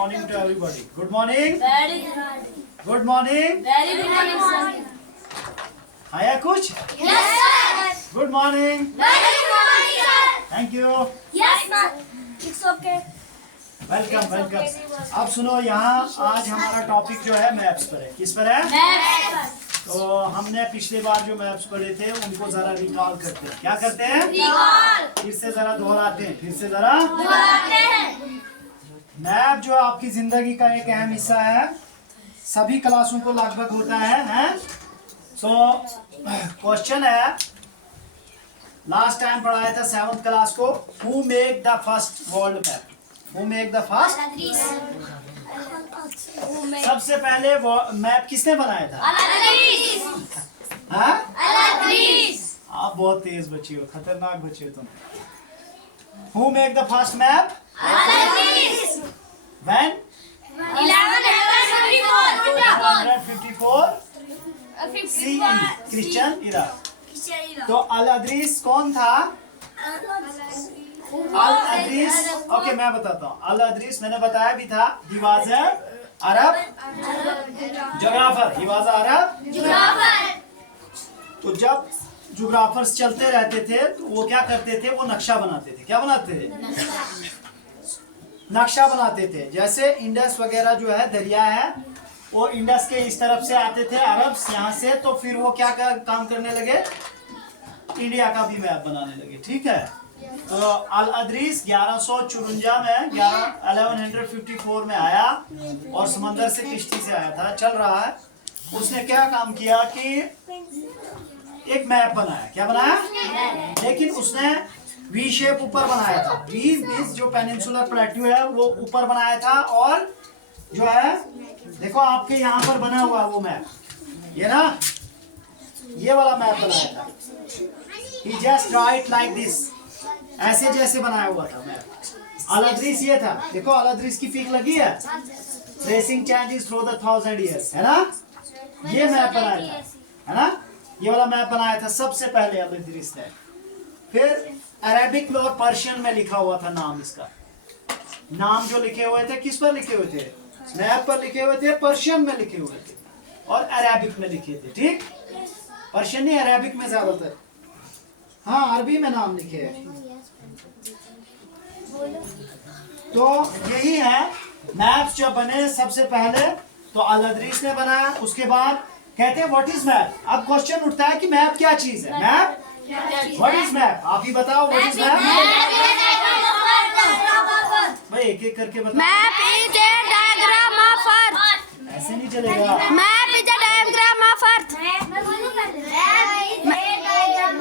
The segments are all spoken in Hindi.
morning to everybody. Good morning. Very good. Good morning. Very good morning, sir. आया कुछ? Yes, sir. Good morning. Very good morning, sir. Thank you. Yes, sir. It's okay. Welcome welcome. अब सुनो, यहाँ आज हमारा टॉपिक जो है मैप्स पर है. किस पर है? Maps. तो हमने पिछले बार जो मैप्स पढ़े थे उनको जरा रिकॉल करते हैं. क्या करते हैं? Recall. फिर से जरा दोहराते हैं. फिर से जरा. दोहराते हैं. मैप जो आपकी जिंदगी का एक अहम हिस्सा है. सभी क्लासों को लगभग होता है. सो क्वेश्चन है, लास्ट टाइम पढ़ाया था 7th क्लास को. Who make the first world map? Who make the first? सबसे पहले मैप किसने बनाया था? Aladris. हाँ? Aladris. आप बहुत तेज बच्ची हो, खतरनाक बच्ची हो तुम. Who make the first map? Aladris. When? 1154. 1154 CE, Christian era. तो अल-अदरीस कौन था? अल-अदरीस, ओके मैं बताता हूँ. अल-अदरीस मैंने बताया भी था. He was Arab geographer. He was Arab. तो जब जोग्राफर्स चलते रहते थे तो वो क्या करते थे? वो नक्शा बनाते थे. क्या बनाते थे? नक्शा बनाते थे. जैसे इंडस वगैरह जो है दरिया है, वो इंडस के इस तरफ से आते थे अरब यहाँ से. तो फिर वो क्या काम करने लगे? इंडिया का भी मैप बनाने लगे. ठीक है. तो अल-अदरीस 1154 में 1154 में आया और समंदर से किश्ती से आया था. चल रहा है. उसने क्या काम किया कि एक मैप बनाया. क्या बनाया? लेकिन उसने वी शेप ऊपर बनाया था. वी मींस जो पेनिनसुलर प्लेट्यू है वो ऊपर बनाया था. और जो है देखो आपके यहाँ पर बना हुआ वो मैप, ये ना, ये वाला मैप बनाया था. He just write like this. ऐसे जैसे बनाया हुआ था मैप. अल-अदरीस ये था. देखो अल-अदरीस की पीक लगी है. Tracing changes through the 1000 years, है ना. ये मैप बनाया था, है ना. ये वाला मैप बनाया था सबसे पहले अल-अदरीस ने. फिर अरेबिक में और पर्शियन में लिखा हुआ था नाम इसका. नाम जो लिखे हुए थे किस पर लिखे हुए थे? मैप पर लिखे हुए थे. पर्शियन में लिखे हुए थे और अरेबिक में लिखे थे. ठीक. पर्शियन नहीं, अरेबिक में ज्यादातर. हाँ, अरबी में नाम लिखे हैं. तो यही है मैप्स जो बने सबसे पहले. तो अल-अदरीस ने बनाया. उसके बाद कहते हैं व्हाट इज मैप. अब क्वेश्चन उठता है कि मैप क्या चीज है? Map what is map? आप ही बताओ व्हाट इज मैप. भाई एक एक करके बताओ. Map is a diagram of Earth. ऐसे नहीं चलेगा. Map is a diagram of Earth.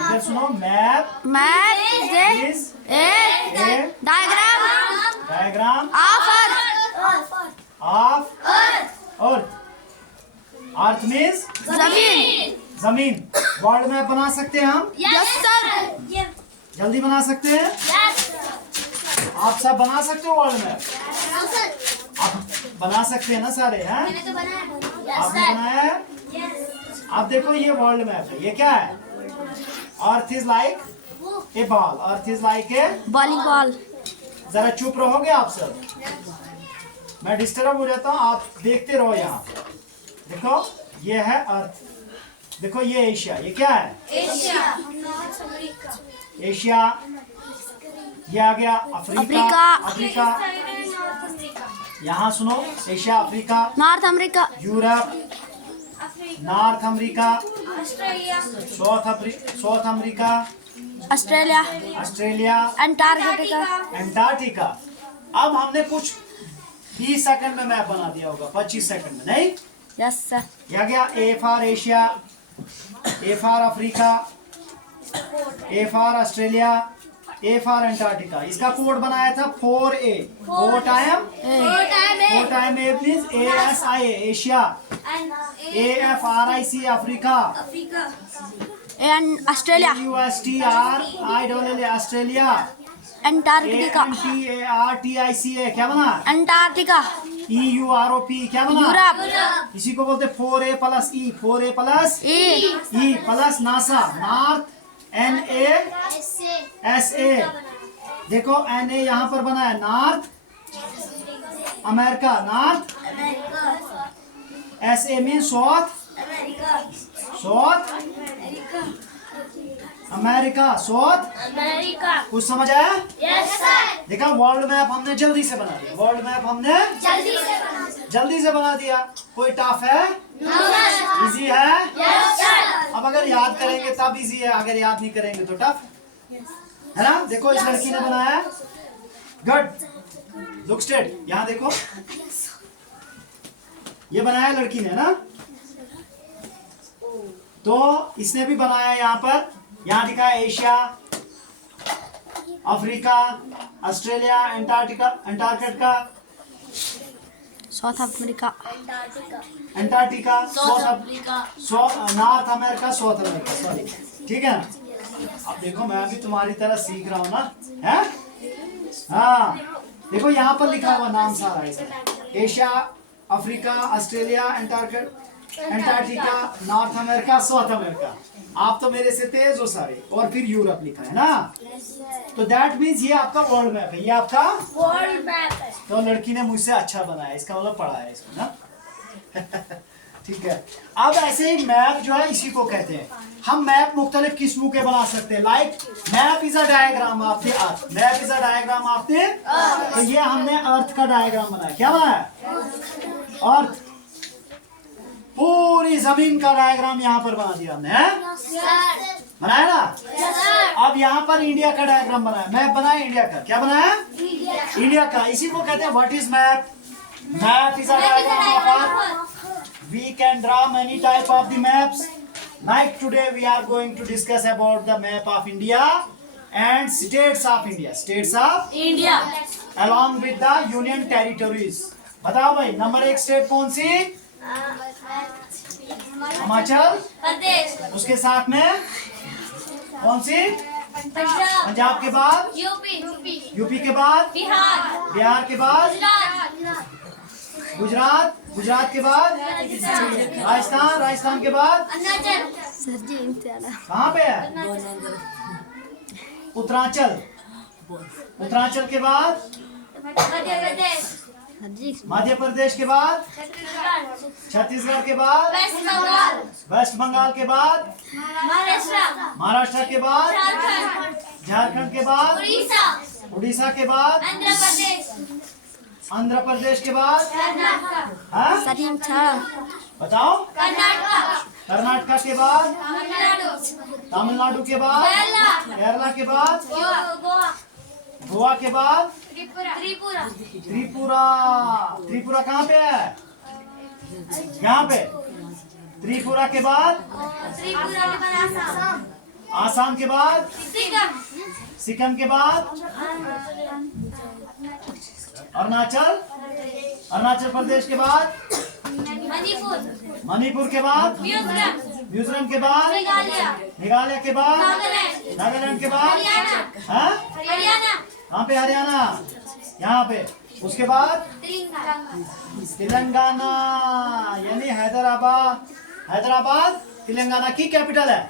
इधर सुनो. Map Map is is a diagram of Earth. Of earth. Earth means जमीन. जमीन. वर्ल्ड मैप बना सकते हैं हम. Yes sir. जल्दी बना सकते हैं. आप सब बना सकते हो वर्ल्ड मैप. आप बना सकते हैं ना सारे. हैं आपने बनाया है. आप देखो ये वर्ल्ड मैप है. ये क्या है? Earth is like a ball. Earth is like a. Volleyball. जरा चुप रहोगे आप सब. मैं डिस्टर्ब हो जाता हूँ. आप देखते रहो. यहाँ देखो ये है अर्थ. देखो ये एशिया. ये क्या है? एशिया. ये आ गया अफ्रीका. अफ्रीका. यहाँ सुनो. Asia, Africa, North America. Europe, north America, south America, Australia. Australia, Antarctica. Antarctica. अब हमने कुछ 20 सेकंड में मैप बना दिया होगा. 25 सेकंड में नहीं. Yes sir. ये आ गया A for Asia, A for Africa, A for Australia, A for Antarctica. इसका कोड बनाया था 4A. 4 time A means ASI Asia, AFRIC Africa, And Australia. USTRILL Australia, Antarctica. ANTARTICA क्या बना? Antarctica. EUROP क्या बना? Europe. इसी को बोलते 4A plus E. 4A plus E. Plus NASA. North NASA. देखो NA यहाँ पर बना है. North America, north, S A mean south, south America, south. America. कुछ समझ आया? Yes sir. देखा, वर्ल्ड मैप हमने जल्दी से बना दिया, वर्ल्ड मैप हमने जल्दी से बना। जल्दी से बना दिया। कोई टफ है? No sir. इजी है? Yes sir. अब अगर याद करेंगे तब इजी है, अगर याद नहीं करेंगे तो टफ है ना। देखो इस लड़की ने बनाया, गुड, लुक स्ट्रेट, यहाँ देखो, ये बनाया लड़की ने ना, तो इसने भी बनाया यहाँ पर, यहाँ दिखा है Asia, Africa, Australia, Antarctica, south America, Antarctica, south Africa. North America, south America, sorry, ठीक है ना। अब देखो मैं भी तुम्हारी तरह सीख रहा हूँ ना, है? हाँ, देखो यहाँ पर लिखा हुआ नाम सारा है, Asia, Africa, Australia, Antarctica, north America, south America. आप तो मेरे से तेज हो सारे, और फिर यूरोप लिखा है ना, तो दैट मीन्स ये आपका वर्ल्ड मैप है, ये आपका वर्ल्ड मैप है। तो लड़की ने मुझसे अच्छा बनाया, इसका मतलब पढ़ा है इसको ना। ठीक है। अब ऐसे ही मैप जो है इसी को कहते हैं। हम मैप मुख्तलिफ किस्मों के बना सकते हैं, like map is a diagram of the earth, map is a diagram of the, तो ये हमने अर्थ का डायग्राम बनाया। क्या बनाया? अर्थ, पूरी जमीन का डायग्राम यहाँ पर बना दिया हमने, है? सर। बनाया ना। सर। अब यहाँ पर इंडिया का डायग्राम बनाया, मैप बनाया इंडिया का। क्या बनाया? इंडिया का। इसी को कहते हैं what is map? Map is a diagram of earth. We can draw many type of the maps. Like today we are going to discuss about the map of India and states of India. States of India. along with the union territories. बताओ भाई, नंबर 1 स्टेट कौन सी? हिमाचल। प्रदेश। उसके साथ में कौन सी? पंजाब। पंजाब के बाद यूपी। यूपी के बाद बिहार। बिहार के बाद गुजरात। गुजरात, गुजरात के बाद राजस्थान, राजस्थान के बाद अरुणाचल। सर जी इम्तिहान कहाँ पे है? उत्तरांचल, उत्तरांचल के बाद मध्य प्रदेश। सर जी मध्य प्रदेश के बाद छत्तीसगढ़। छत्तीसगढ़ के बाद वेस्ट बंगाल। वेस्ट बंगाल के बाद महाराष्ट्र। महाराष्ट्र के बाद झारखंड। झारखंड के बाद उड़ीसा। उड़ीसा के बाद आंध्र प्रदेश। आंध्र प्रदेश के बाद कर्नाटक। हाँ? सर जी इम्तिहान बताओ। कर्नाटक। कर्नाटका के बाद तमिलनाडु। तमिलनाडु के बाद केरला। केरला के बाद गोवा। गोवा के बाद त्रिपुरा। त्रिपुरा। त्रिपुरा। त्रिपुरा कहाँ पे है? यहाँ पे। त्रिपुरा के बाद त्रिपुरा के बाद आसाम। आसाम के बाद सिक्किम। सिक्किम के बाद अरुणाचल, अरुणाचल प्रदेश के बाद मणिपुर। मणिपुर के बाद मिजोरम। मिजोरम के बाद मेघालय। मेघालय के बाद नागालैंड। नागालैंड के बाद हरियाणा। हाँ? हरियाणा। कहाँ पे? हरियाणा, यहाँ पे। उसके बाद तेलंगाना। तेलंगाना, यानी हैदराबाद। हैदराबाद तेलंगाना की कैपिटल है,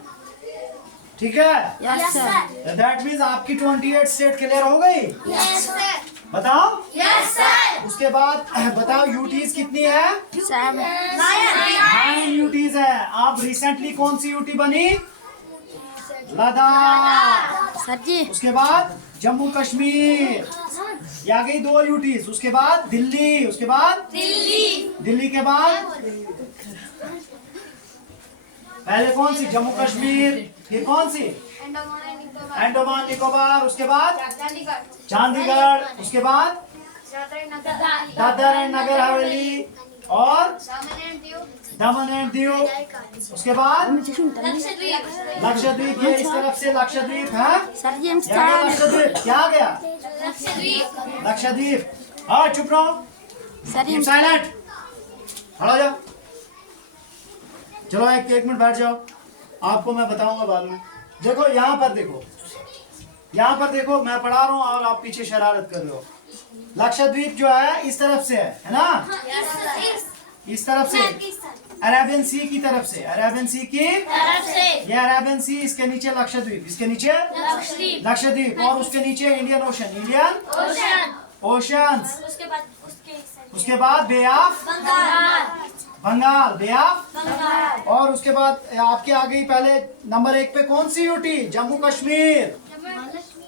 ठीक है। यस सर दैट मीन्स आपकी 28 स्टेट क्लियर हो गई। Yes sir. बताओ। Yes sir. उसके बाद बताओ यूटीज कितनी है? 7 9 यूटीज है। आप रिसेंटली कौन सी यूटी बनी? लद्दाख। सर जी उसके बाद जम्मू कश्मीर, ये आ गई 2 यूटीज। उसके बाद दिल्ली, उसके बाद दिल्ली। दिल्ली के बाद पहले कौन सी? जम्मू कश्मीर, फिर कौन सी? अंडमान निकोबार, उसके बाद चंडीगढ़, उसके बाद दादर एंड नगर हवेली और दमन एंड दीव, उसके बाद लक्षद्वीप। लक्षद्वीप। ये इस तरफ से लक्षद्वीप है। सर जी यहाँ इम्तिहान लक्षद्वीप क्या आ गया? लक्षद्वीप। लक्षद्वीप। हाँ, चुप रहो, सर जी साइलेंट, खड़ा हो जाओ। चलो एक मिनट बैठ जाओ, आपको मैं बताऊंगा बाद में। देखो यहाँ पर देखो, यहाँ पर देखो, मैं पढ़ा रहा हूँ और आप पीछे शरारत कर रहे हो। लक्षद्वीप जो है इस तरफ से है ना, इस तरफ से अरेबियन सी की तरफ से, अरेबियन सी की ये अरेबियन सी, इसके नीचे लक्षद्वीप, इसके नीचे लक्षद्वीप और उसके नीचे Indian ocean, Indian ocean. Oceans. उसके बाद उसके उसके बाद बे ऑफ बंगाल, बे ऑफ, और उसके बाद आपके आ गई पहले नंबर 1 पे कौन सी यूटी? जम्मू कश्मीर।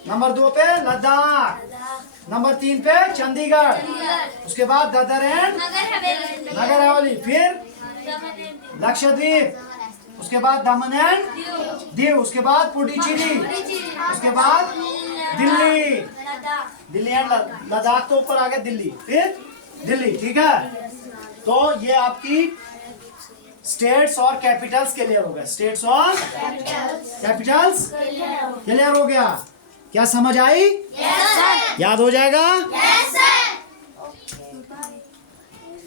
नंबर 2 पे लद्दाख। नंबर 3 पे चंडीगढ़। उसके बाद दादर एंड नगर हवेली, फिर लक्षद्वीप। उसके बाद दमन एंड दीव। उसके बाद पुडुचेरी। उसके बाद दिल्ली, दिल्ली एंड लद्दाख तो ऊपर आ गया दिल्ली, फिर दिल्ली। ठीक है, तो ये आपकी स्टेट्स और कैपिटल्स क्लियर हो गए। स्टेट्स और कैपिटल्स क्लियर हो गया। क्या समझ आई? Yes, sir. याद हो जाएगा? Yes, sir.